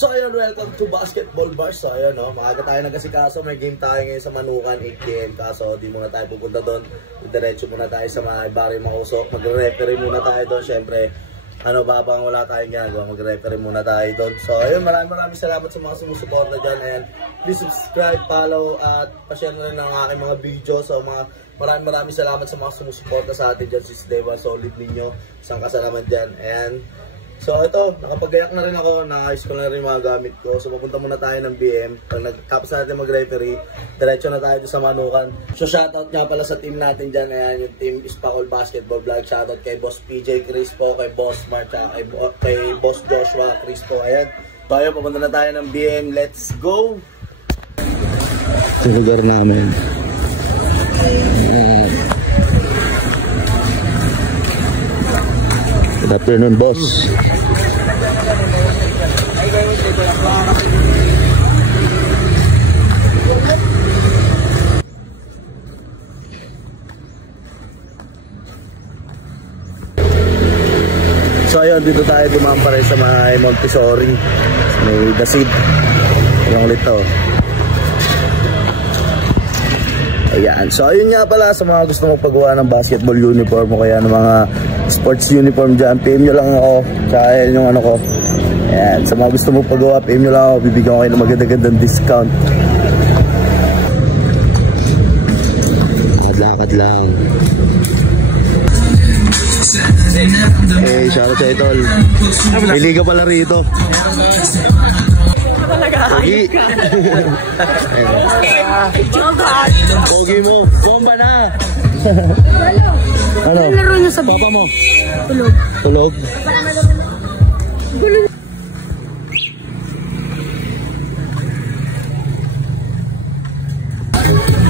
So ayun, welcome to Basketball Bars. So ayun, no, maaga tayo nagkasikaso, may game tayo ngayon sa Manukan, 8 PM. Kaso di muna tayo pupunta doon, diretso muna tayo sa mga Barrio Mausok. Magre-referee muna tayo doon, syempre. Ano ba, bang wala tayong ginagawa, magre-referee muna tayo doon. So ayun, maraming salamat sa mga sumusuporta dyan. And please subscribe, follow, at pa-share na rin ang aking mga video. So maraming salamat sa mga sumusuporta sa atin dyan. Since day one, solid ninyo. Isang kasalamat dyan. And so ito, nakapagayak na rin ako, nakayos ko na rin mga gamit ko. So papunta muna tayo ng BM. Pag nagtapos natin mag-referee, diretso na tayo sa Manukan. So shoutout nga pala sa team natin dyan. Ayan, yung team Ispacol Basketball Vlog. Shoutout kay Boss PJ Crispo, kay Boss Mark, kay Boss Joshua Crispo. Ayan. So ayun, papunta na tayo ng BM. Let's go! Sa lugar namin. Ayan. Good afternoon, boss. So ayun, dito tayo dumaan pa rin sa may Montessori. May Dasid. Yung ulit to. Ayan. So ayun nga pala, sa mga gusto magpagawa ng basketball uniform o kaya ng mga sports uniform dyan, PM nyo lang ako. Tsaka yan yung ano ko. Ayan. Sa mga gusto magpagawa, PM nyo lang ako. Bibigyan ko kayo ng magandang discount. Lakad lang. Hey, shoutout sa Idol. Pili ka pala rito. Pogi. Pogi mo. Bomba na. Ano? Laro niyo sa papa mo? Tulog. Tulog?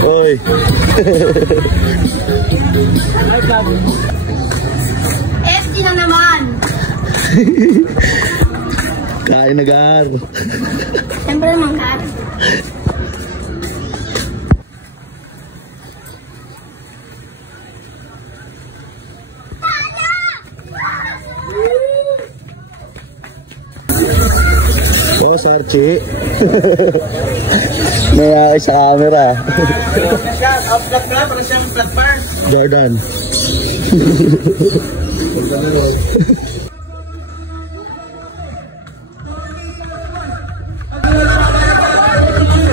Oy. FG na naman. Kain na gar. Siyempre naman gar. Oh, Sarchi. May sa camera. Off-flat ka, para siyang flat bar. Jordan.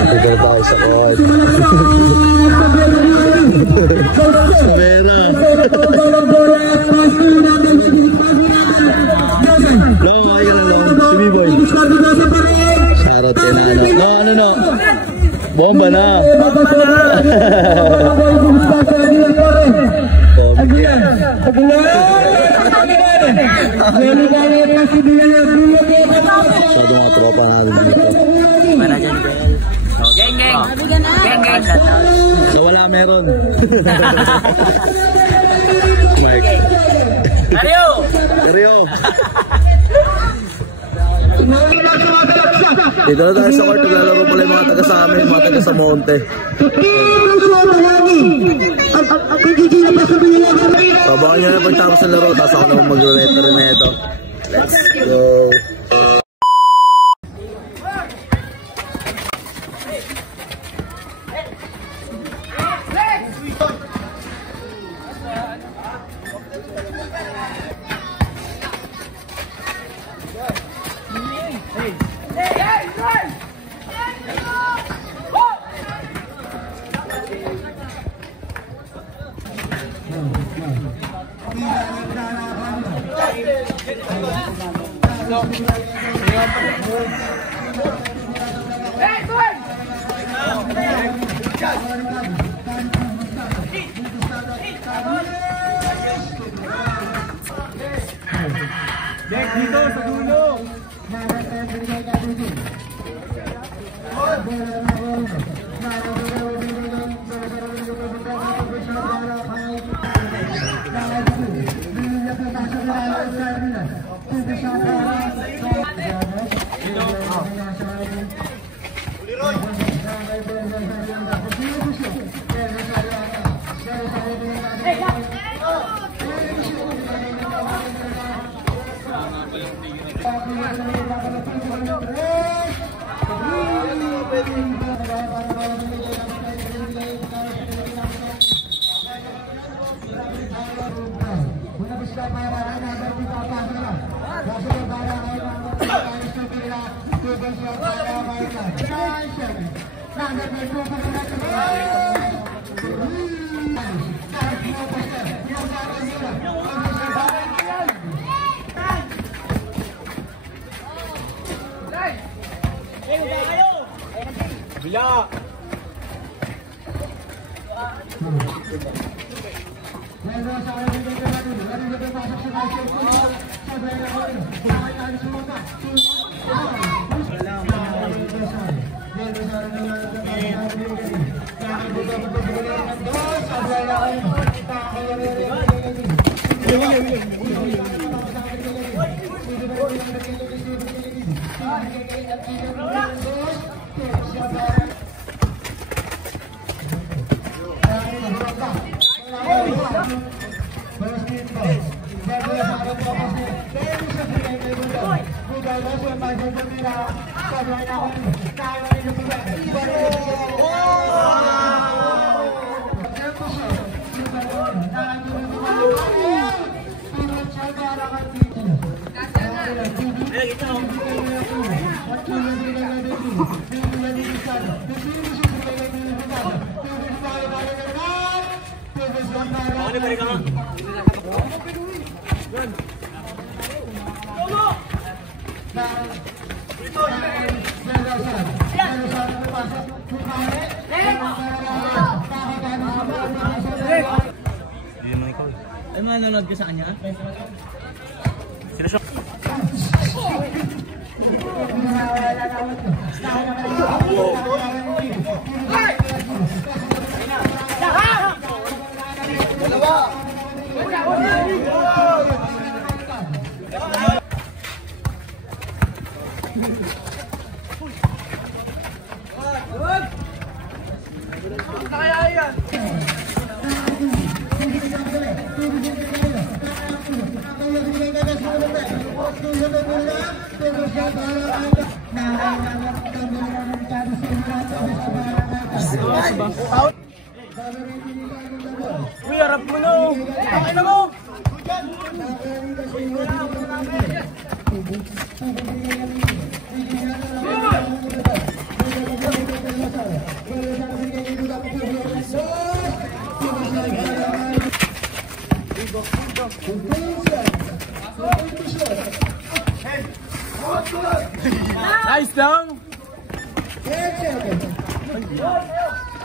Ito tayo sa court. Savera. Long, okay ka na long. Sumiboy. Shoutout kay Nano. No. Bomba na. Masyado mga tropa natin dito. Geng. So wala meron. Mike. Mario. Dito na tayo sa court, naglalaro pala yung mga taga sa amin, mga taga sa Monte. Pabakan nyo na pagtapos ng laro, tapos ako naman mag-referee na ito. Let's go! Dek, dito sa dulo. Bila! Ay, manonood ka sa kanya? Sino siya? Uy, harap mo no! Okay na mo! Nice down!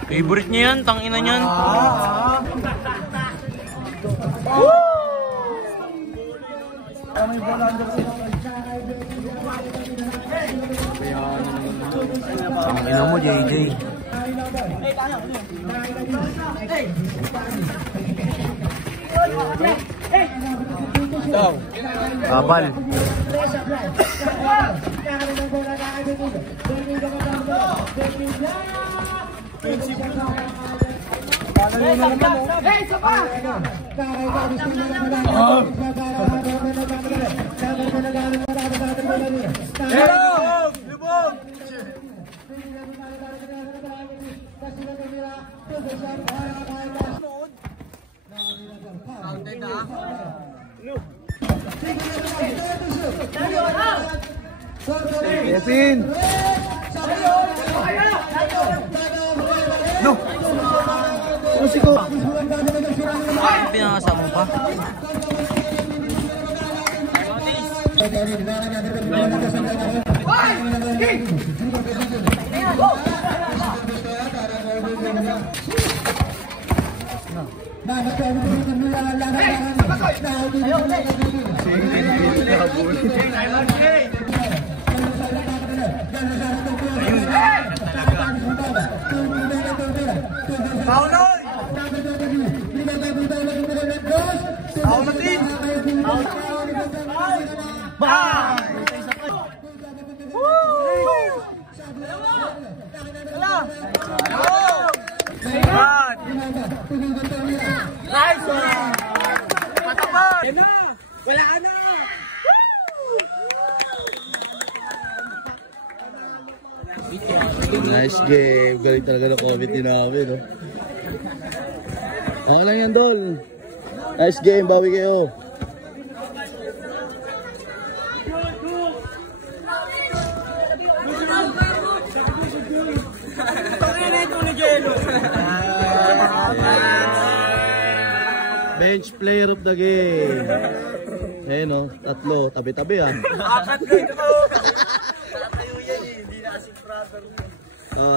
Favorite niya yan, tangina niyan. Tangina mo, JJ. Kapal. Kevin! No! Musiko! Pinakasama mo pa? Pauloy! Ako natin! Bye! Nice one! Patapad! Yan na! Wala ka na! Nice game. Galing talaga ng committee namin. No? Ako lang yan, Dol. Nice game. Bawi kayo. Bench player of the game. Eh no, tatlo. Tabi-tabi ah.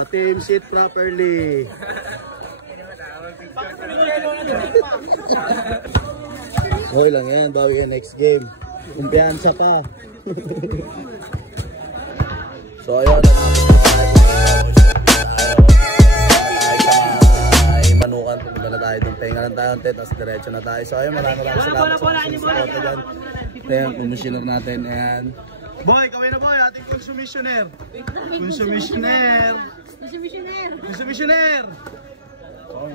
Team sit properly. Okay lang yan, bawi yan next game. Kumpiyansa pa. So ayun, manukan, pumunta na tayo doon. Pahinga lang tayo ng tent, tapos diretso na tayo. So ayun, maraming salamat sa support dyan. Ayan, commissioner natin. Ayan. Boy, kawin na boy, ating consumissioner. Consumissioner!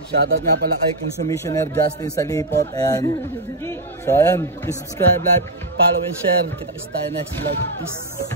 Shoutout nga pala kay Consumissioner Justin Salipot. Ayan. So ayan, please subscribe, like, follow and share. Kita-kita tayo next vlog. Peace!